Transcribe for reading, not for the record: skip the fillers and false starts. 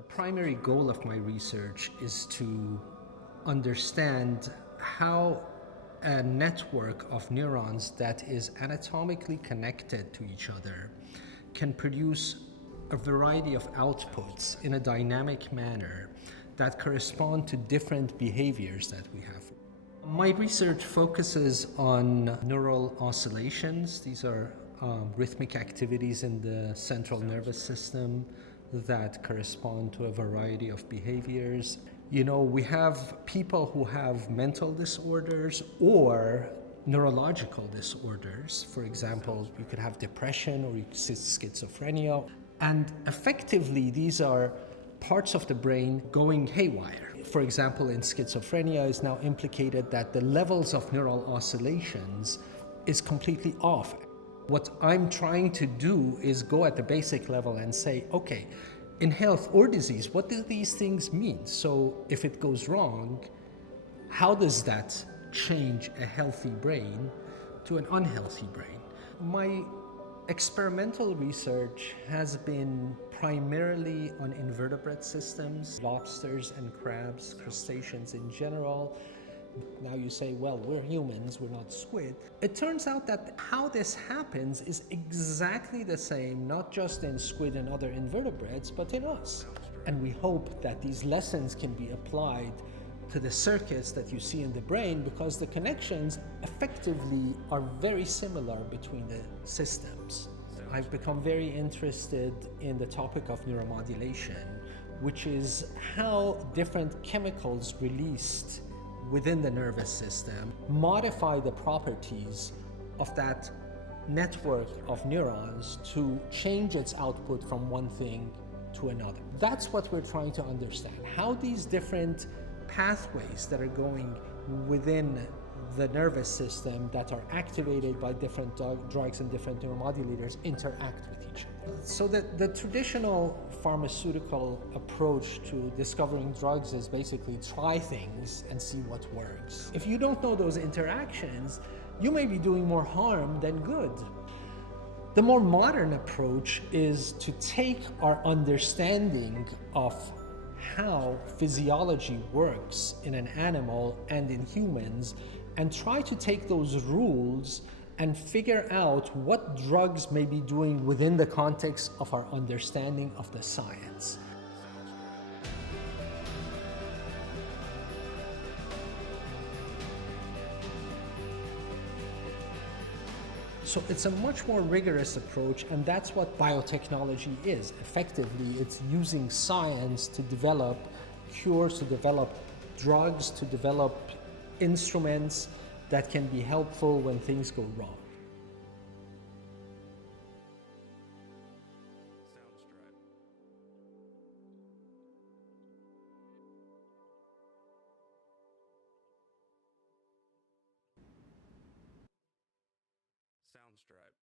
The primary goal of my research is to understand how a network of neurons that is anatomically connected to each other can produce a variety of outputs in a dynamic manner that correspond to different behaviors that we have. My research focuses on neural oscillations. These are rhythmic activities in the central nervous system that correspond to a variety of behaviors. You know, we have people who have mental disorders or neurological disorders. For example, you could have depression or schizophrenia. And effectively, these are parts of the brain going haywire. For example, in schizophrenia, it's now implicated that the levels of neural oscillations is completely off. What I'm trying to do is go at the basic level and say, okay, in health or disease, what do these things mean? So if it goes wrong, how does that change a healthy brain to an unhealthy brain? My experimental research has been primarily on invertebrate systems, lobsters and crabs, crustaceans in general. Now you say, well, we're humans, we're not squid. It turns out that how this happens is exactly the same, not just in squid and other invertebrates, but in us. And we hope that these lessons can be applied to the circuits that you see in the brain, because the connections effectively are very similar between the systems. I've become very interested in the topic of neuromodulation, which is how different chemicals released within the nervous system modify the properties of that network of neurons to change its output from one thing to another. That's what we're trying to understand, how these different pathways that are going within the nervous system that are activated by different drugs and different neuromodulators interact with each other. So the traditional pharmaceutical approach to discovering drugs is basically try things and see what works. If you don't know those interactions, you may be doing more harm than good. The more modern approach is to take our understanding of how physiology works in an animal and in humans and try to take those rules and figure out what drugs may be doing within the context of our understanding of the science. So it's a much more rigorous approach, and that's what biotechnology is. Effectively, it's using science to develop cures, to develop drugs, to develop instruments that can be helpful when things go wrong. Soundstripe.